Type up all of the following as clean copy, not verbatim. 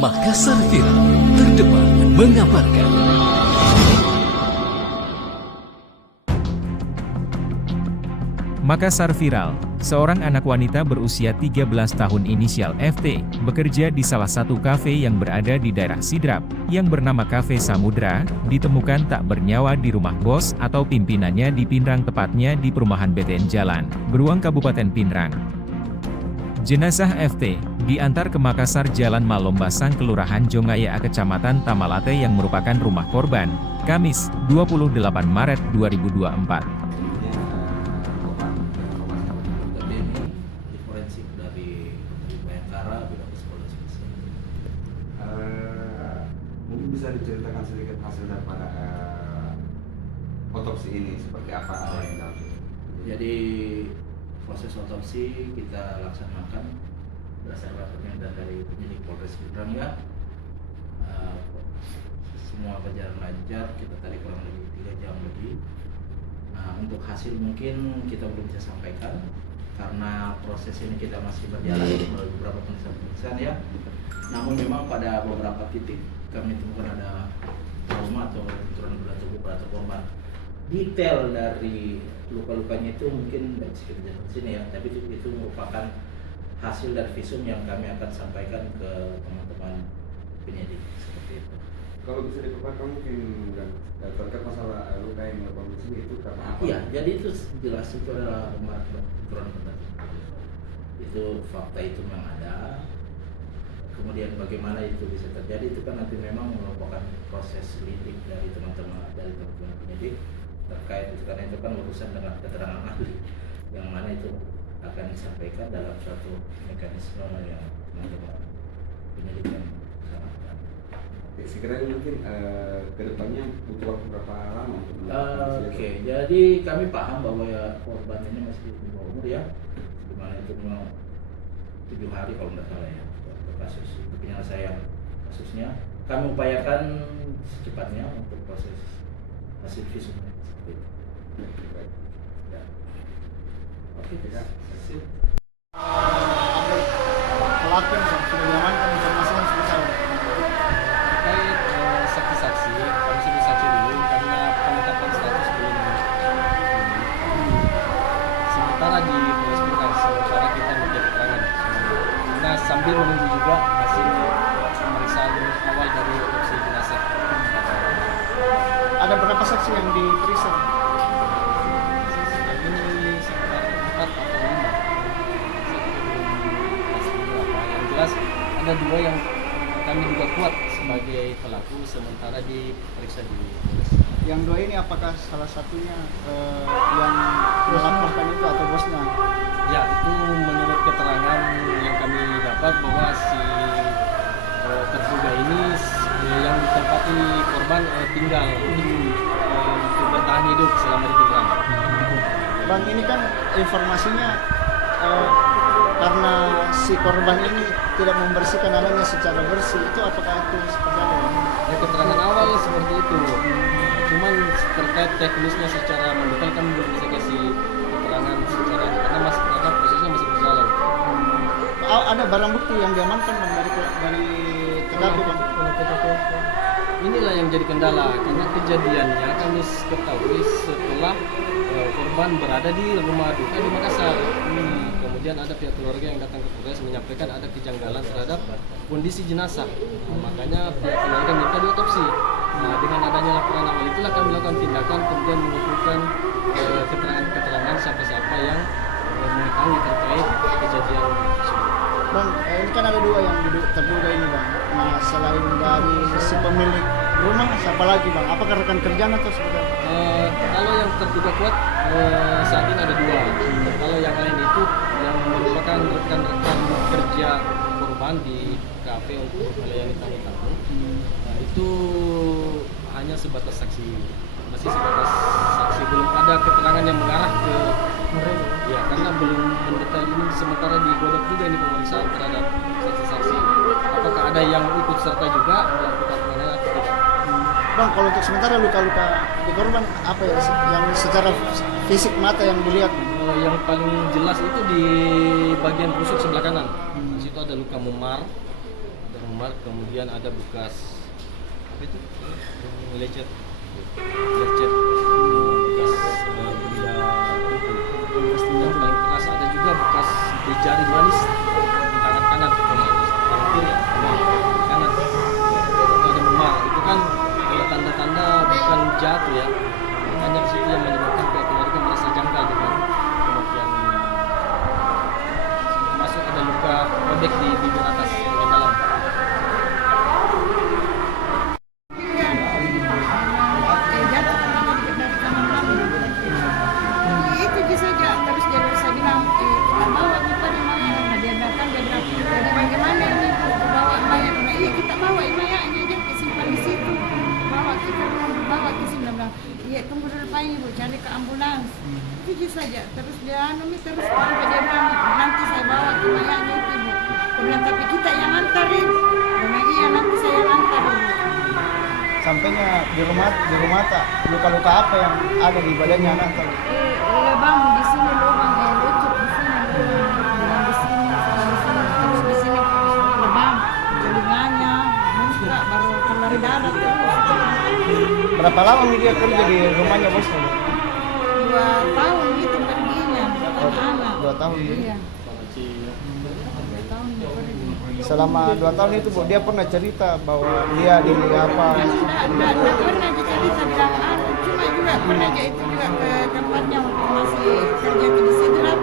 Makassar Viral, terdepan mengabarkan. Makassar Viral, seorang anak wanita berusia 13 tahun inisial FT, bekerja di salah satu kafe yang berada di daerah Sidrap, yang bernama Kafe Samudra, ditemukan tak bernyawa di rumah bos atau pimpinannya di Pinrang, tepatnya di perumahan BTN Jalan, Beruang Kabupaten Pinrang. Jenazah FT diantar ke Makassar Jalan Malombasang Kelurahan Jongaya Kecamatan Tamalate yang merupakan rumah korban, Kamis, 28 Maret 2024. Forensik dari Bayangkara, Bidang Psikologi. Mungkin bisa diceritakan sedikit hasil daripada otopsi ini seperti apa ada yang dalam itu? Jadi proses otopsi kita laksanakan berdasarkan permintaan dari penyidik Polres Pinrang ya. Semua berjalan lancar, kita tadi kurang lebih 3 jam lebih. Untuk hasil mungkin kita belum bisa sampaikan karena proses ini kita masih berjalan melalui beberapa pemeriksaan ya. Namun memang pada beberapa titik kami temukan ada trauma atau benturan benda tubuh pada korban. Detail dari luka-lukanya itu mungkin tidak bisa kita jelaskan di sini ya, tapi itu merupakan hasil dari visum yang kami akan sampaikan ke teman-teman penyidik seperti itu. Kalau bisa dipaparkan mungkin dan terkait masalah luka yang melakukan di sini itu karena apa? Iya, jadi itu jelas itu adalah benturan benda tubuh. Itu fakta itu memang ada. Kemudian bagaimana itu bisa terjadi itu kan nanti memang merupakan proses lidik dari teman-teman penyidik terkait itu, karena itu kan urusan dengan keterangan ahli yang mana itu akan disampaikan dalam suatu mekanisme yang teman-teman penyidik yang sangat. Sekiranya mungkin kedepannya butuh waktu berapa lama untuk Oke, jadi kami paham bahwa ya korban ini masih di bawah umur ya, dimana itu memang 7 hari kalau tidak salah ya untuk kasus untuk penyelesaian kasusnya. Kami upayakan secepatnya untuk proses hasil visumnya seperti itu. Ya. Oke, tidak. Sip. Pelaku yang sudah diamankan informasinya seperti apa? Terkait saksi-saksi, kami sudah saksi dulu karena penetapan status belum sementara di Polres Pinrang, sementara kita minta keterangan. Nah, sambil menunggu juga hasil pemeriksaan awal dari otopsi jenazah. Ada berapa saksi yang diperiksa? Ini sekitar 4 atau 5. Pasti berapa. Yang jelas ada 2 yang kami duga kuat sebagai pelaku, sementara diperiksa di Polres. Yang 2 ini apakah salah satunya yang melaporkan itu atau bosnya? Ya, itu menurut keterangan yang kami dapat bahwa si terduga ini yang ditempati korban tinggal untuk bertahan hidup selama di Pinrang. Bang, ini kan informasinya karena si korban ini tidak membersihkan alatnya secara bersih, itu apakah itu seperti apa? Ya, keterangan awal seperti itu. Cuman terkait teknisnya secara mendetail kami belum bisa kasih keterangan secara karena prosesnya masih berjalan. Ada barang bukti yang diamankan Bang dari TKP Bang? Inilah yang jadi kendala karena kejadiannya kami ketahui setelah korban berada di rumah duka di Makassar. Kemudian ada pihak keluarga yang datang ke Polres menyampaikan ada kejanggalan terhadap kondisi jenazah. Makanya pihak keluarga minta diotopsi. Nah, dengan adanya laporan awal itulah kami melakukan tindakan, kemudian mengumpulkan keterangan-keterangan siapa-siapa yang mengetahui terkait kejadian tersebut. Bang, ini kan ada 2 yang terduga ini Bang. Nah, selain dari si pemilik rumah, siapa lagi Bang? Apakah rekan kerjaan atau seperti apa? Kalau yang terduga kuat saat ini ada 2. Kalau yang lain itu yang merupakan rekan-rekan kerja korban di kafe untuk melayani tamu-tamu. Nah, itu hanya sebatas saksi, masih sebatas saksi, belum ada keterangan yang mengarah ke mereka. Ya, karena belum mendetail ini, sementara digodok juga ini pemeriksaan terhadap saksi-saksi. Apakah ada yang ikut serta juga melakukan penganiayaan atau tidak? Bang, kalau untuk sementara luka-luka di korban apa ya yang secara fisik mata yang dilihat? Yang paling jelas itu di bagian busuk sebelah kanan. Di situ ada luka memar, kamar, kemudian ada bekas apa itu? Lecet, bekas benda tubuh. Dan paling keras ada juga bekas di jari manis di tangan kanan, tangan kiri ya, kanan. Itu ada memar, itu kan tanda-tanda bukan jatuh ya. Makanya di situ yang menyebabkan pihak keluarga merasa janggal dengan kematian. Termasuk ada luka robek di bibir atas bagian dalam. Itu saja terus dia bisa bilang kita bawa kita di mana. Nah, dia datang dia bilang jadi bagaimana ini bawa mayat. Nah, iya kita bawa mayatnya aja simpan di situ. Bawa ke sini bilang iya tunggu dulu Pak Ibu cari ke ambulans. Itu saja terus dia terus sampai dia bilang nanti saya bawa ke mayatnya itu Ibu. Dia bilang tapi kita yang antarin. Memang iya nanti saya yang antar Ibu. Sampainya di rumah tak luka-luka apa yang ada di badannya anak tadi? Bang di sini lubang lucut di sini lubang di sini terus di sini lebam telinganya muka baru keluar darah terus. Berapa lama dia kerja di rumahnya bosnya? 2 tahun gitu perginya anak 2 tahun. iya 2 tahun dia pergi. Selama 2 tahun itu Bu, dia pernah cerita bahwa dia di apa? Nggak pernah cerita bilang cuma juga pernah aja itu juga ke tempatnya waktu masih kerja di Sidrap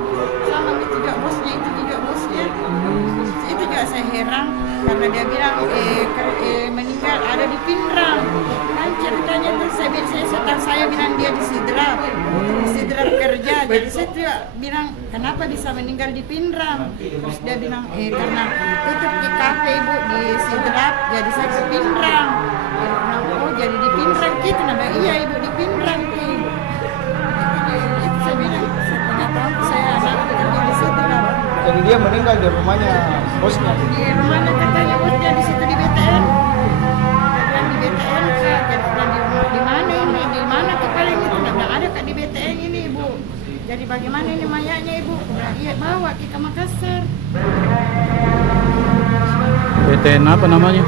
sama itu juga bosnya itu juga saya heran karena dia bilang meninggal ada di Pindrang kan ceritanya tuh saya bilang dia di Sidrap kerja jadi saya juga bilang kenapa bisa meninggal di Pindrang terus dia bilang karena tutup di kafe Ibu di Sidrap jadi saya ke Pindrang. Oh jadi di Pindrang gitu nah iya Ibu di Pindrang tuh itu saya bilang setengah tahun saya anak kerja di situ lah. Jadi dia meninggal di rumahnya bosnya. Di rumahnya katanya bosnya di situ di BTN. Dan di BTN saya bilang di mana ini di mana kepala ini tuh bilang ada kak di BTN ini Ibu. Jadi bagaimana ini mayatnya Ibu? Bilang iya bawa ke Makassar. BTN apa namanya?